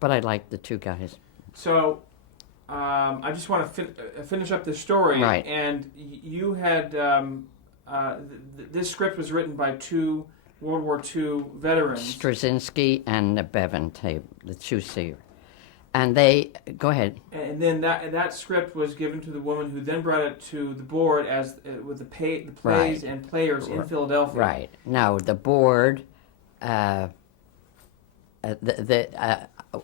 But I liked the two guys. So I just want to finish up the story. Right. And you had this script was written by two World War II veterans. Straczynski and Bevan Tape, the two seer. And they, go ahead. And then that script was given to the woman who then brought it to the board as with the plays Right. and players in Philadelphia. Right. Now, the board, I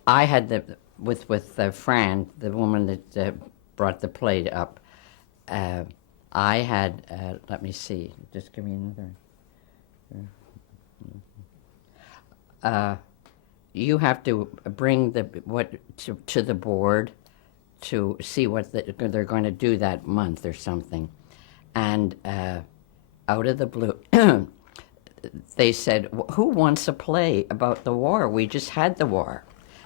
had with Fran, the woman that brought the play up, I had, let me see, just give me another. You have to bring to the board to see what they're going to do that month or something. And out of the blue, they said, who wants a play about the war? We just had the war.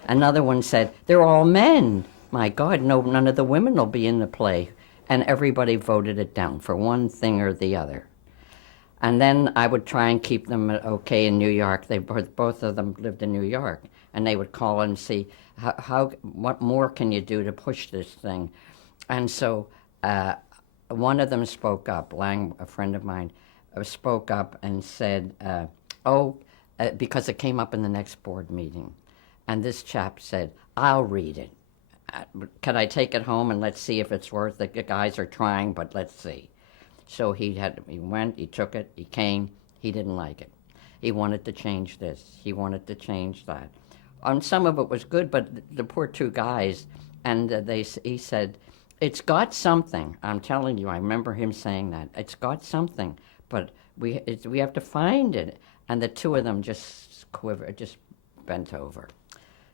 Another one said, they're all men. My God, none of the women will be in the play. And everybody voted it down for one thing or the other. And then I would try and keep them okay in New York. Both of them lived in New York. And they would call and see, what more can you do to push this thing? And so one of them spoke up, Lang, a friend of mine, spoke up and said, because it came up in the next board meeting. And this chap said, I'll read it. Can I take it home and let's see if it's worth it? The guys are trying, but let's see. So he went, he took it, he came, he didn't like it. He wanted to change this, he wanted to change that. And some of it was good, but the poor two guys, and he said, it's got something. I'm telling you, I remember him saying that. It's got something, but we have to find it. And the two of them just quivered, just bent over.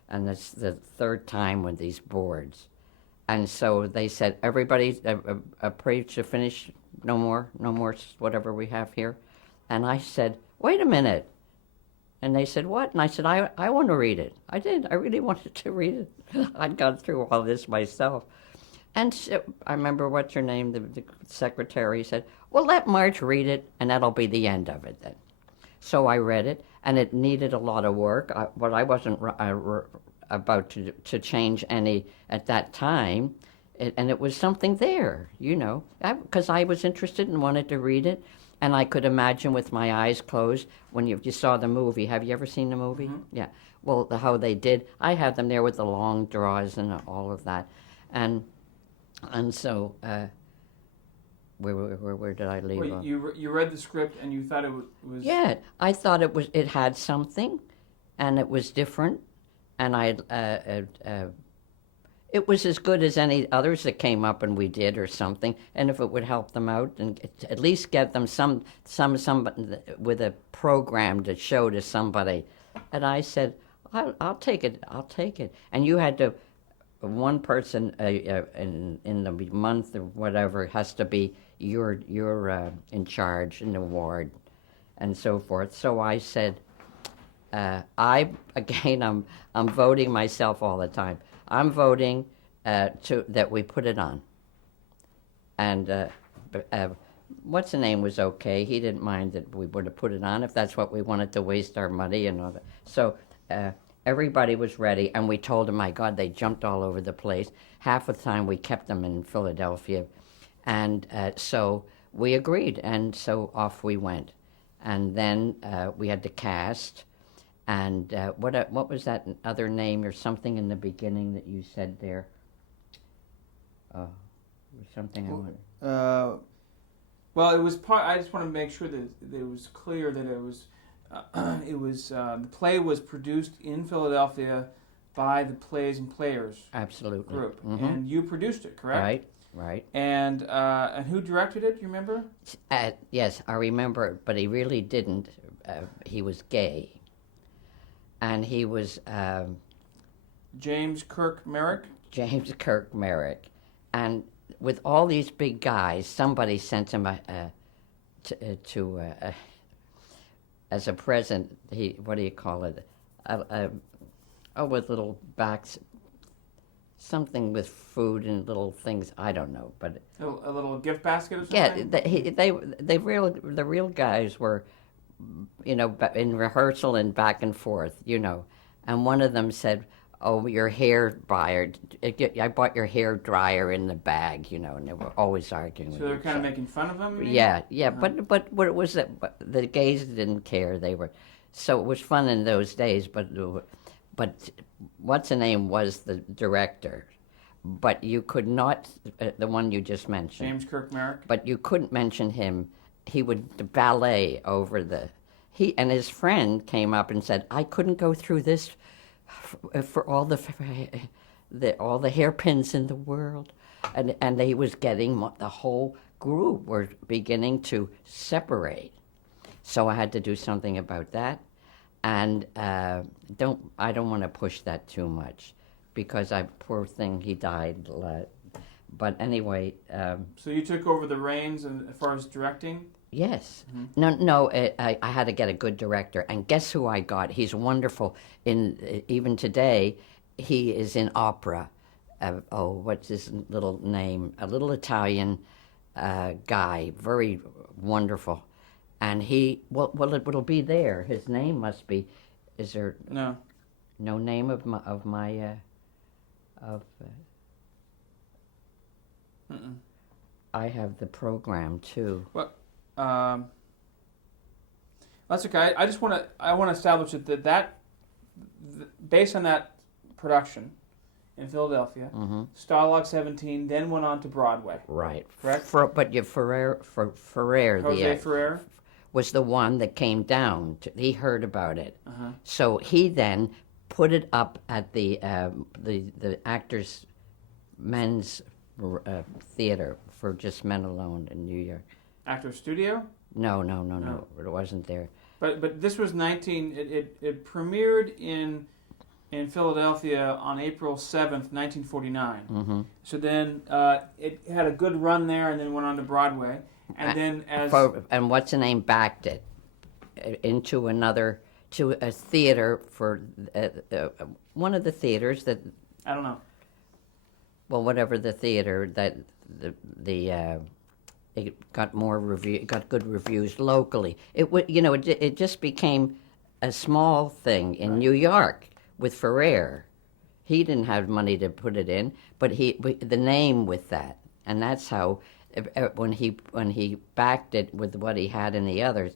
And that's the third time with these boards. And so they said, everybody pray to finish, no more, whatever we have here. And I said, wait a minute. And they said, what? And I said, I want to read it. I did. I really wanted to read it. I'd gone through all this myself. And I remember what's her name, the secretary said, well, let Marge read it, and that'll be the end of it then. So I read it, and it needed a lot of work. But I wasn't about to change any at that time. And it was something there, because I was interested and wanted to read it. And I could imagine with my eyes closed when you saw the movie. Have you ever seen the movie? Mm-hmm. Yeah. Well, how they did. I had them there with the long draws and all of that. And so, where did I leave? Well, you read the script and you thought it was... Yeah, I thought it had something, and it was different, and it was as good as any others that came up and we did or something. And if it would help them out and at least get them some with a program to show to somebody. And I said, I'll take it. And you had to, one person in the month or whatever has to be you're in charge in the ward and so forth. So I said, I'm voting myself all the time. I'm voting that we put it on. And what's the name was okay. He didn't mind that we would have put it on if that's what we wanted to waste our money and all that. So everybody was ready, and we told them, my God, they jumped all over the place. Half of the time we kept them in Philadelphia. And so we agreed, and so off we went. And then we had to cast. And what was that other name or something in the beginning that you said there? Something I wanted. Well, it was part. I just want to make sure that it was clear that it was the play was produced in Philadelphia by the Plays and Players Absolutely. group, Mm-hmm. and you produced it, correct? Right. And who directed it? Do you remember? Yes, I remember, but he really didn't. He was gay. And he was James Kirk Merrick. James Kirk Merrick, and with all these big guys, somebody sent him as a present. What do you call it? With little backs, something with food and little things. I don't know, but A little gift basket or something. Yeah, the real guys were, in rehearsal and back and forth, And one of them said, oh, your hair dryer. I bought your hair dryer in the bag, and they were always arguing. So they're kind of making fun of him. You mean? Yeah, yeah, but what it was that the gays didn't care. They were, so it was fun in those days. But what's the name was the director, but you could not the one you just mentioned. James Kirk-Merrick. But you couldn't mention him. He would ballet over he and his friend came up and said, I couldn't go through this for all all the hairpins in the world, and they was getting the whole group were beginning to separate. So I had to do something about that, and I don't want to push that too much, because poor thing, he died. But anyway. So you took over the reins as far as directing? Yes. Mm-hmm. No. I had to get a good director, and guess who I got? He's wonderful. Even today, he is in opera. What's his little name? A little Italian guy, very wonderful, and it'll be there. His name must be. Is there no name of my. I have the program too. Well, that's okay. I want to establish that based on that production in Philadelphia, Stalag 17 then went on to Broadway. Right. Correct. Ferrer, Jose Ferrer was the one that came down. He heard about it, so he then put it up at the Actors Men's Theater for just men alone in New York. Actors Studio? No. It wasn't there. But this was it premiered in Philadelphia on April 7th, 1949. Mm-hmm. So then it had a good run there and then went on to Broadway. And then and what's the name backed it into to a theater for one of the theaters that I don't know. Well, whatever the theater that it got got good reviews locally. It just became a small thing in New York with Ferrer. He didn't have money to put it in, but the name with that, and that's how when he backed it with what he had in the others,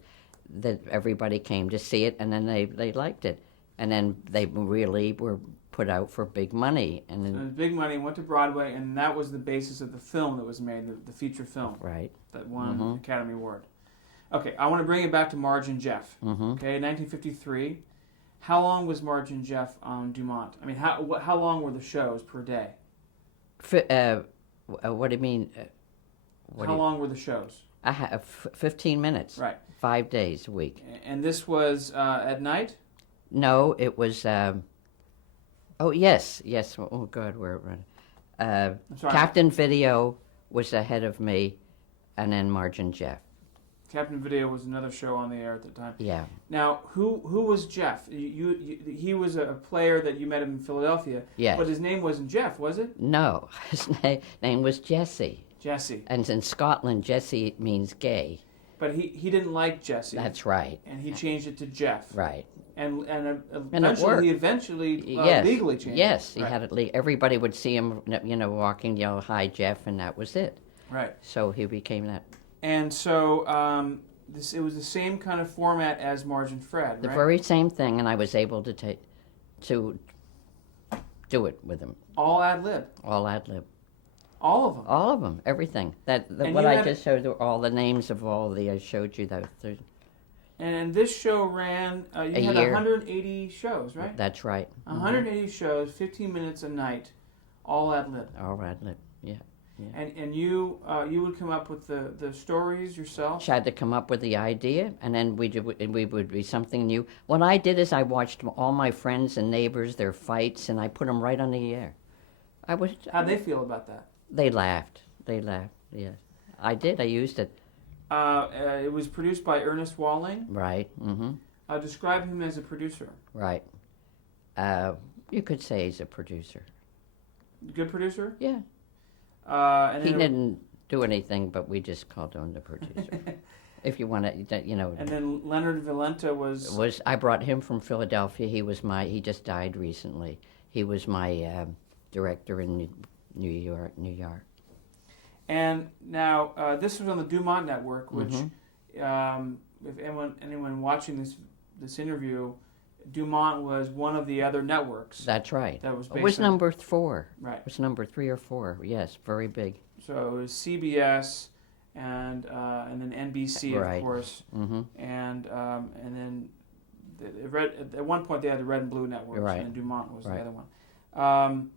that everybody came to see it, and then they liked it, and then they really were put out for big money. And then big money went to Broadway, and that was the basis of the film that was made, the feature film. Right. That won the Academy Award. Okay, I want to bring it back to Marge and Jeff. Okay, 1953. How long was Marge and Jeff on Dumont? I mean, how long were the shows per day? What do you mean? How long were the shows? 15 minutes. Right. 5 days a week. And this was at night? No, it was. Yes. Oh, God, we're running. Captain Video was ahead of me, and then Marge and Jeff. Captain Video was another show on the air at the time. Yeah. Now, who was Jeff? He was a player that you met him in Philadelphia. Yes. But his name wasn't Jeff, was it? No, his name was Jesse. Jesse. And in Scotland, Jesse means gay. But he didn't like Jesse. That's right. And he changed it to Jeff. Right. And he eventually yes. Legally changed yes, it. Yes, he had it. Everybody would see him, walking, yell, "Hi, Jeff," and that was it. Right. So he became that. And so it was the same kind of format as Marge and Fred, right? The very same thing, and I was able to do it with him. All ad lib. All ad lib. All of them. All of them. Everything. What I just showed, all the names of I showed you those. And this show ran. You had 180 shows, right? That's right. 180 shows, 15 minutes a night, all ad lib. All ad lib. Yeah. And you would come up with the stories yourself? I had to come up with the idea, and then we would be something new. What I did is I watched all my friends and neighbors, their fights, and I put them right on the air. How'd they feel about that? They laughed. Yes. I did. I used it. It was produced by Ernest Walling. Right. Mm-hmm. Describe him as a producer. Right. You could say he's a producer. Good producer? Yeah. He didn't do anything, but we just called him the producer. If you want to, And then Leonard Valenta was. I brought him from Philadelphia. He just died recently. He was my director in New York. New York. And now this was on the Dumont Network, which, Mm-hmm. if anyone watching this interview, Dumont was one of the other networks. That's right. That was It based was on, number 4. right. It was number 3 or 4. Yes, very big. So it was CBS and then NBC, Right. of course, Mm-hmm. and then at one point they had the Red and Blue networks, Right. and Dumont was Right. the other one.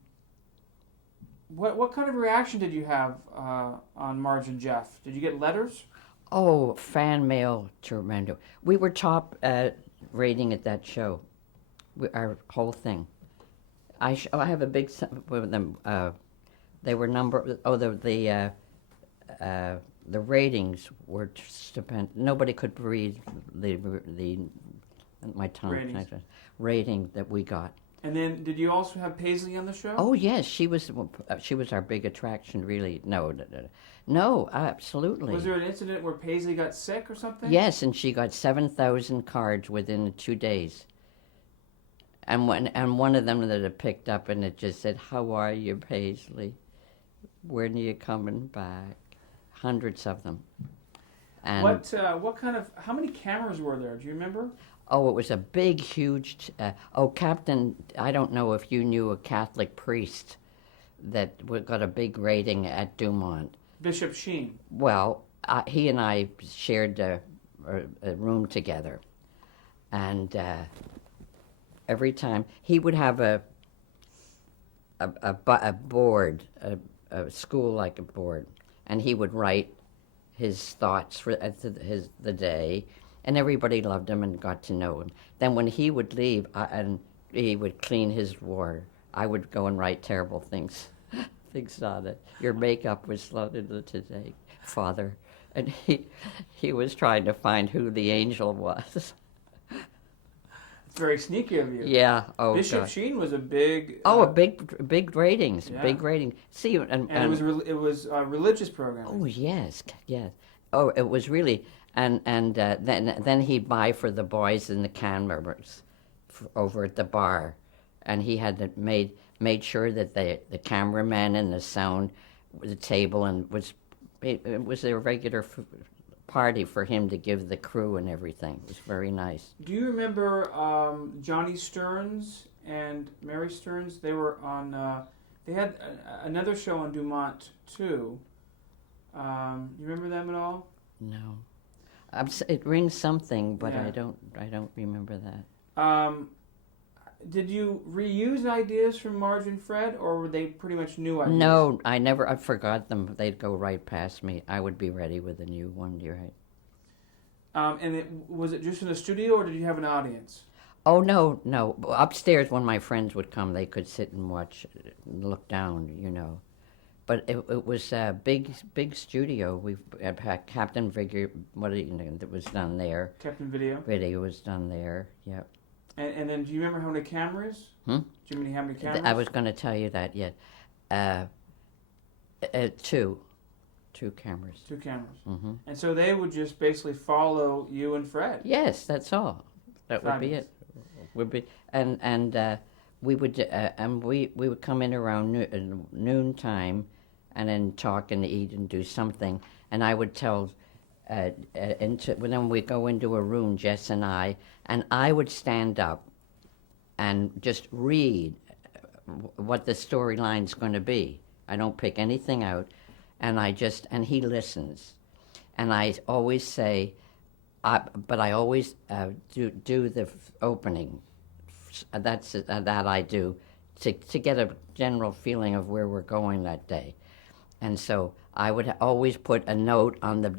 What kind of reaction did you have on Marge and Jeff? Did you get letters? Oh, fan mail, tremendous. We were top rating at that show. Our whole thing. I have a big with them. They were number. Oh, the ratings were stupendous. Nobody could read the my tongue Ratings. rating that we got. And then, did you also have Paisley on the show? Oh yes, she was our big attraction. Really, no, absolutely. Was there an incident where Paisley got sick or something? Yes, and she got 7,000 cards within 2 days. And one of them that it picked up and it just said, "How are you, Paisley? When are you coming back?" Hundreds of them. And how many cameras were there? Do you remember? oh, it was a big, huge. Captain, I don't know if you knew a Catholic priest that got a big rating at Dumont. Bishop Sheen. Well, he and I shared a room together, and every time he would have a board, a school like a board, and he would write his thoughts for the day, and everybody loved him and got to know him. Then when he would leave, and he would clean his ward, I would go and write terrible things. Things on it. Your makeup was flooded today, Father. And he was trying to find who the angel was. It's very sneaky of you. Yeah. Oh, Bishop God. Sheen was a big. Oh, big ratings. Yeah. Big ratings. See, And it was a religious program. Oh yes, yes. Oh, it was really, and then he'd buy for the boys and the cameras over at the bar, and he had made sure that the cameraman and the sound, the table, and it was a regular party for him to give the crew and everything. It was very nice. Do you remember Johnny Stearns and Mary Stearns? They were on. They had another show on Dumont too. You remember them at all? No, it rings something, but Yeah. I don't remember that. Did you reuse ideas from Marge and Fred, or were they pretty much new ideas? No, I forgot them. They'd go right past me. I would be ready with a new one. You're right. Was it just in the studio, or did you have an audience? Oh no. Upstairs, when my friends would come, they could sit and watch, and look down. But it was a big studio. We had Captain Vigor. That was done there. Captain Video. Video was done there. Yep. And then, do you remember how many cameras? Hmm? Do you remember how many cameras? I was going to tell you that yet. Two cameras. 2 cameras. Hmm. And so they would just basically follow you and Fred. Yes, that's all. That would be it. Would be and we would come in around noon time, and then talk and eat and do something. And I would tell. Then we go into a room, Jess and I would stand up and just read what the storyline's going to be. I don't pick anything out, and he listens, and I always say, but I always do the opening. That I do to get a general feeling of where we're going that day. And so I would always put a note on the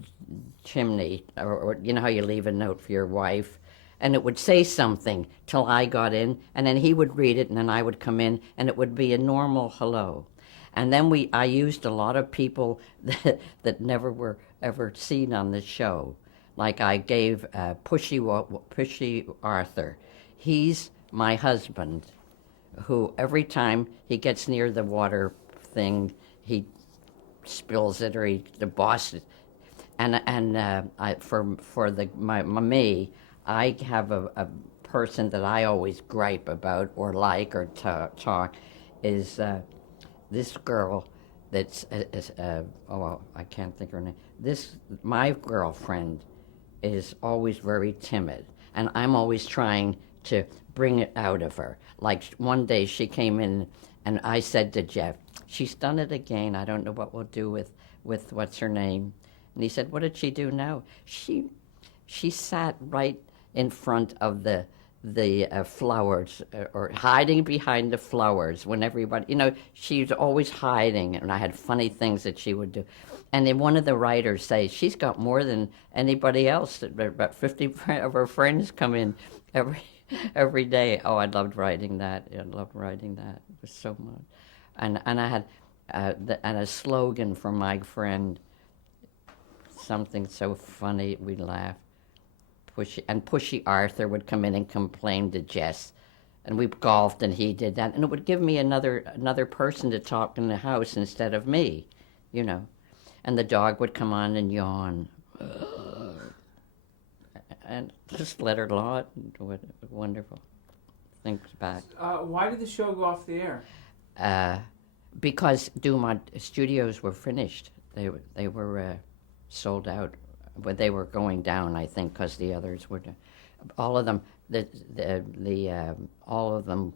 chimney, or you know how you leave a note for your wife, and it would say something till I got in, and then he would read it, and then I would come in, and it would be a normal hello. And then I used a lot of people that never were ever seen on the show. Like I gave Pushy Arthur. He's my husband, who every time he gets near the water thing, he spills it, or the boss, and me, I have a person that I always gripe about or like or talk is this girl that's oh, I can't think of her name. My girlfriend is always very timid, and I'm always trying to bring it out of her. Like one day she came in, and I said to Jeff, "She's done it again. I don't know what we'll do with what's her name." And he said, "What did she do now?" She sat right in front of the flowers, or hiding behind the flowers when everybody, she was always hiding, and I had funny things that she would do. And then one of the writers says she's got more than anybody else. About 50 of her friends come in every day. Oh, I loved writing that. I loved writing that. It was so much. And I had and a slogan from my friend, something so funny we laughed. Pushy Arthur would come in and complain to Jess, and we golfed, and he did that, and it would give me another person to talk in the house instead of me, And the dog would come on and yawn, and just let her lot. Wonderful. Things back. Why did the show go off the air? Because Dumont Studios were finished. They were sold out. But they were going down, I think, because the others were. All of them, all of them,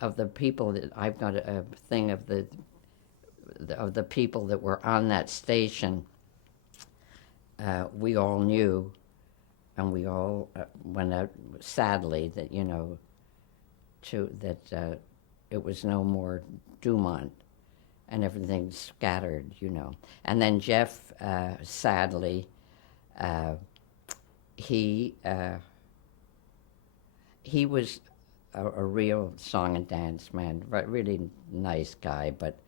of the people that I've got a thing of the people that were on that station. We all knew, and we all went out. Sadly, that that it was no more Dumont. And everything scattered, And then Jeff, sadly, he was a real song and dance man, really nice guy, but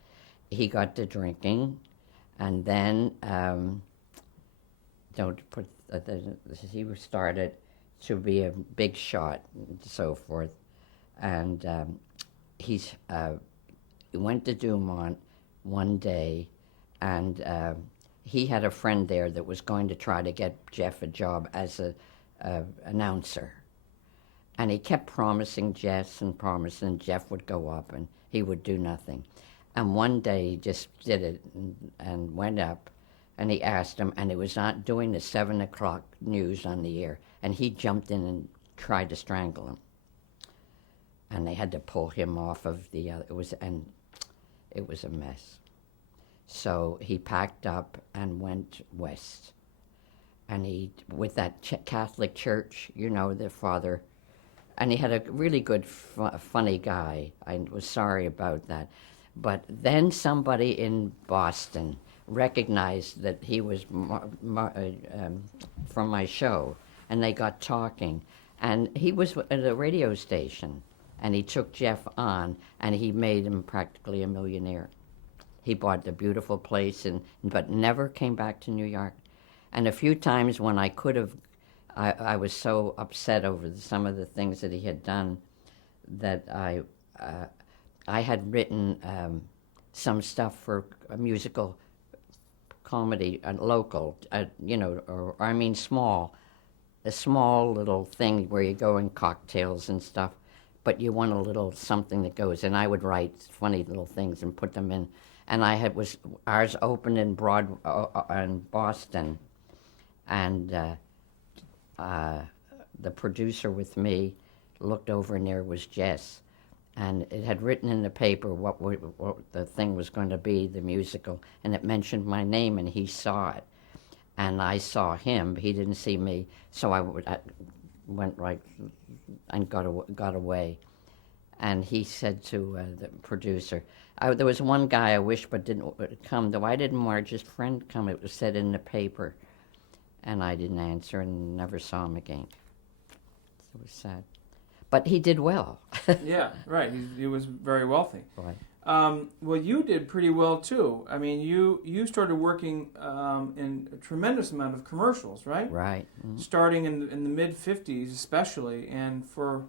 he got to drinking, and then he started to be a big shot and so forth, and he went to Dumont one day, and he had a friend there that was going to try to get Jeff a job as a announcer. And he kept promising Jeff, and Jeff would go up, and he would do nothing. And one day he just did it and went up, and he asked him, and he was not doing the 7 o'clock news on the air, and he jumped in and tried to strangle him. And they had to pull him off of the other. It was a mess. So he packed up and went west. And he, with that Catholic church, the father, and he had a really good, funny guy. I was sorry about that. But then somebody in Boston recognized that he was from my show, and they got talking. And he was at a radio station. And he took Jeff on, and he made him practically a millionaire. He bought the beautiful place, but never came back to New York. And a few times when I could have, I was so upset over some of the things that he had done that I had written some stuff for a musical comedy, local, small, a small little thing where you go in cocktails and stuff. But you want a little something that goes, and I would write funny little things and put them in. And ours opened in in Boston, and the producer with me looked over, and there was Jess, and it had written in the paper what the thing was going to be, the musical, and it mentioned my name, and he saw it, and I saw him. He didn't see me, so I went right and got away. And he said to the producer, there was one guy I wished but didn't come. Why didn't Marge's friend come? It was said in the paper. And I didn't answer and never saw him again. It was sad. But he did well. Yeah, right. He was very wealthy. Right. Well, you did pretty well, too. I mean, you started working in a tremendous amount of commercials, right? Right. Mm-hmm. Starting in the mid-'50s especially, and for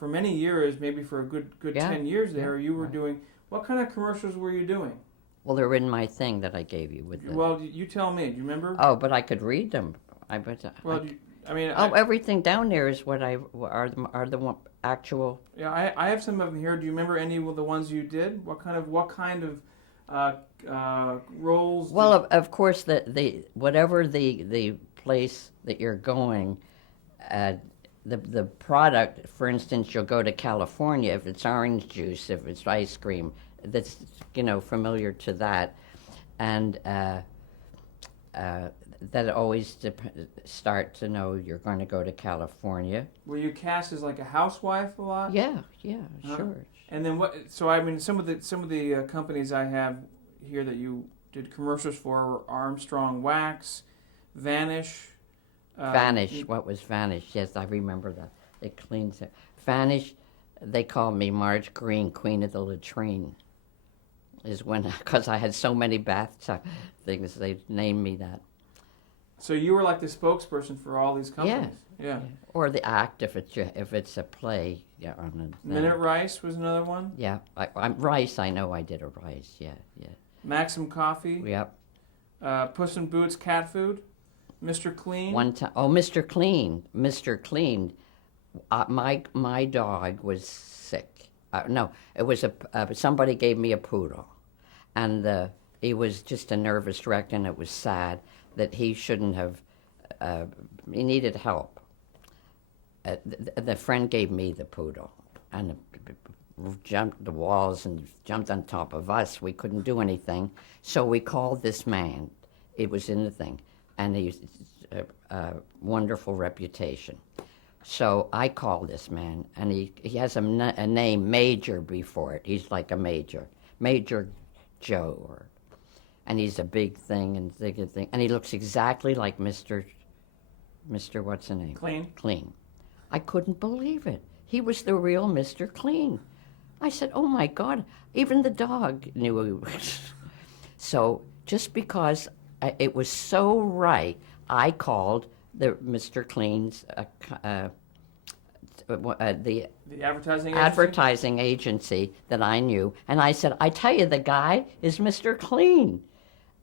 many years, maybe for a good 10 years there, you were doing... What kind of commercials were you doing? Well, they're in my thing that I gave you. Well, you tell me. Do you remember? Oh, but I could read them. I mean, Oh, everything down there is what are the actual. yeah, I have some of them here. Do you remember any of the ones you did? What kind of roles? Well, of course, the whatever the place that you're going, uh, the product. For instance, you'll go to California if it's orange juice, if it's ice cream. That's familiar to that, and that always start to know you're going to go to California. Were you cast as like a housewife a lot? Yeah, sure. And then what? So I mean, some of the companies I have here that you did commercials for were Armstrong Wax, Vanish. Vanish. What was Vanish? Yes, I remember that. It cleans it. Vanish. They called me Marge Greene, Queen of the Latrine. Is when because I had so many bath things, they named me that. So you were like the spokesperson for all these companies. Yeah. Or the act if it's a play. Yeah. Minute Rice was another one. Yeah. I'm Rice. I know I did a Rice. Yeah. Maxim Coffee. Yep. Puss in Boots Cat Food. Mr. Clean. One time. Oh, Mr. Clean. Mr. Clean. My dog was sick. No, it was somebody gave me a poodle, and he was just a nervous wreck, and it was sad that he shouldn't have. He needed help. The friend gave me the poodle, and jumped the walls and jumped on top of us. We couldn't do anything, so we called this man. It was in the thing, and he's a wonderful reputation. So I called this man, and he has a name, Major, before it. He's like a Major Joe, and he's a big thing and he looks exactly like Mr. What's the name? Clean. I couldn't believe it. He was the real Mr. Clean. I said, "Oh my God!" Even the dog knew he was. So just because it was so right, I called the Mr. Clean's the advertising agency that I knew, and I said, "I tell you, the guy is Mr. Clean."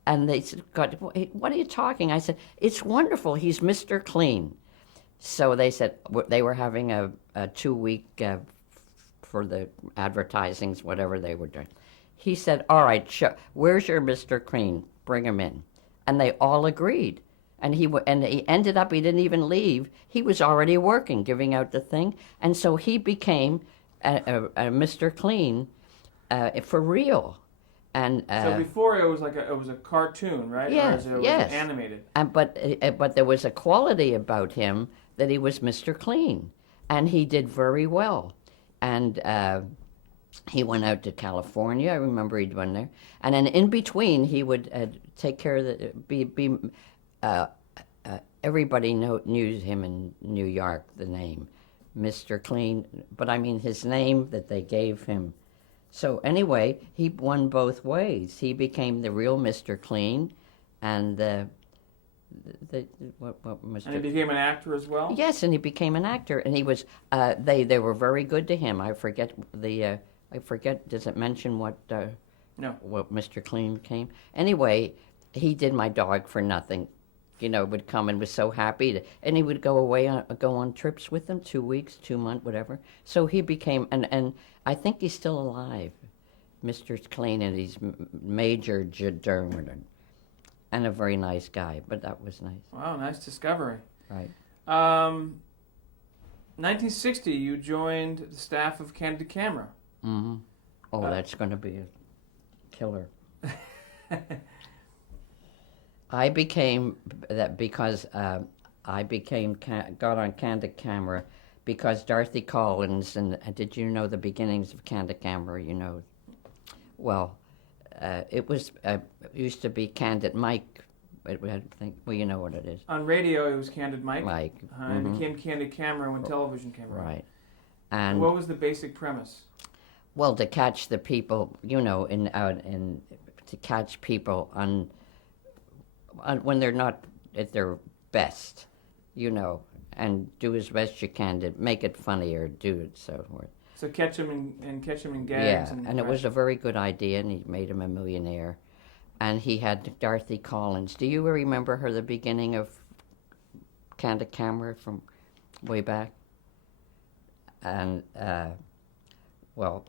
And they said, "God, what are you talking?" I said, "It's wonderful. He's Mr. Clean." So they said they were having a 2-week for the advertisings, whatever they were doing. He said, "All right, sure. Where's your Mr. Clean? Bring him in." And they all agreed. And he ended up, he didn't even leave. He was already working, giving out the thing. And so he became a Mr. Clean for real. And so before it was a cartoon, right? Yes, or it was yes. Animated. But there was a quality about him that he was Mr. Clean. And he did very well. And he went out to California. I remember he'd went there. And then in between, he would take care of everybody knew him in New York, the name, Mr. Clean. But I mean his name that they gave him. So anyway, he won both ways. He became the real Mr. Clean, and what Mr. And he became an actor as well? Yes, and he became an actor, and he was. They were very good to him. I forget, does it mention what? No. What Mr. Clean came? Anyway, he did my dog for nothing. Would come and was so happy, and he would go on trips with them, 2 weeks, 2 months, whatever. So he became, and I think he's still alive, Mr. Clean, and he's Major Dermot, and a very nice guy. But that was nice. Wow, nice discovery. Right. 1960, you joined the staff of Candid Camera. Mm-hmm. Oh, that's going to be a killer. I became that because got on Candid Camera because Dorothy Collins, and did you know the beginnings of Candid Camera? Well, it used to be Candid Mike. Well, you know what it is. On radio, it was Candid Mike. Mm-hmm. It became Candid Camera when television came around. Right. And what was the basic premise? Well, to catch the people, to catch people on when they're not at their best, and do as best you can to make it funny or do it so forth. So catch them in gags. Yeah, and it was a very good idea, and he made him a millionaire. And he had Dorothy Collins. Do you remember her, the beginning of Candid Camera from way back. And, well,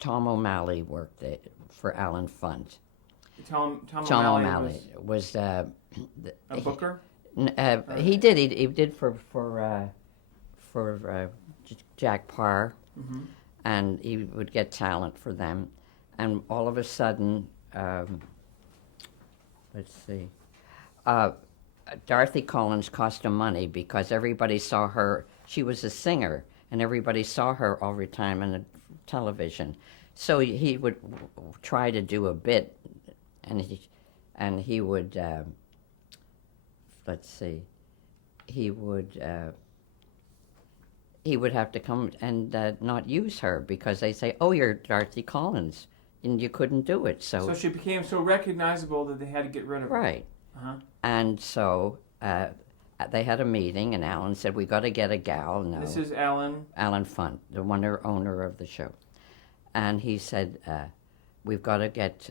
Tom O'Malley worked there for Alan Funt. Tom Tom O'Malley O'Malley was a booker? he did for Jack Parr, Mm-hmm. and he would get talent for them, and all of a sudden, let's see, Dorothy Collins cost him money because everybody saw her. She was a singer, and everybody saw her all the time on the television. So he would try to do a bit, and he would let's see, he would have to come and not use her because they say, "Oh, you're Dorothy Collins," and you couldn't do it. So she became so recognizable that they had to get rid of her. Right. Uh-huh. And so they had a meeting, and Alan said, "We got to get a gal." No. This is Alan Funt, the owner of the show. And he said, "We've got to get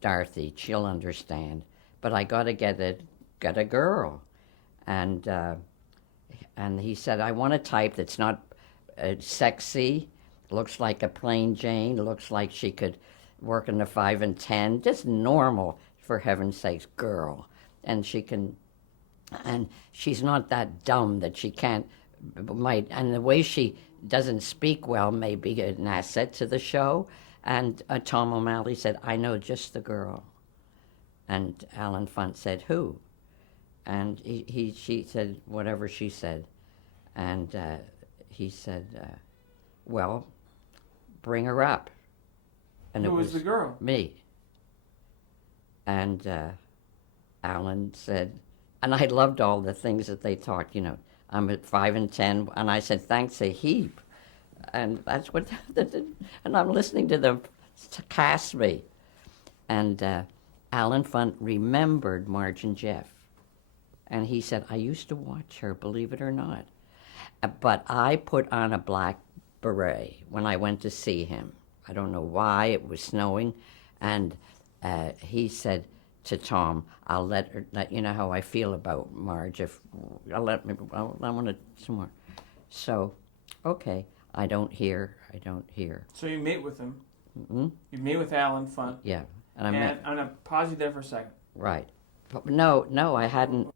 Dorothy. She'll understand. But I got to get a girl." And he said, "I want a type that's not sexy, looks like a plain Jane, looks like she could work in the 5 and 10, just normal, for heaven's sakes, girl. And she's not that dumb that she can't, and the way she doesn't speak well may be an asset to the show." And Tom O'Malley said, "I know just the girl." And Alan Funt said, "Who?" And she said whatever she said. And he said, "Well, bring her up." And Who was the girl? Me. And Alan said, and I loved all the things that they talked, I'm at 5 and 10, and I said, "Thanks a heap." And that's what, and I'm listening to them cast me. And Alan Funt remembered Marge and Jeff. And he said, "I used to watch her, believe it or not. But I put on a black beret when I went to see him. I don't know why, it was snowing." And he said to Tom, "I'll let you know how I feel about Marge. I want some more." So, okay, I don't hear. So you meet with him. Mm-hmm. You meet with Alan Funt. Yeah. And I'm going to pause you there for a second. Right. But no, I hadn't.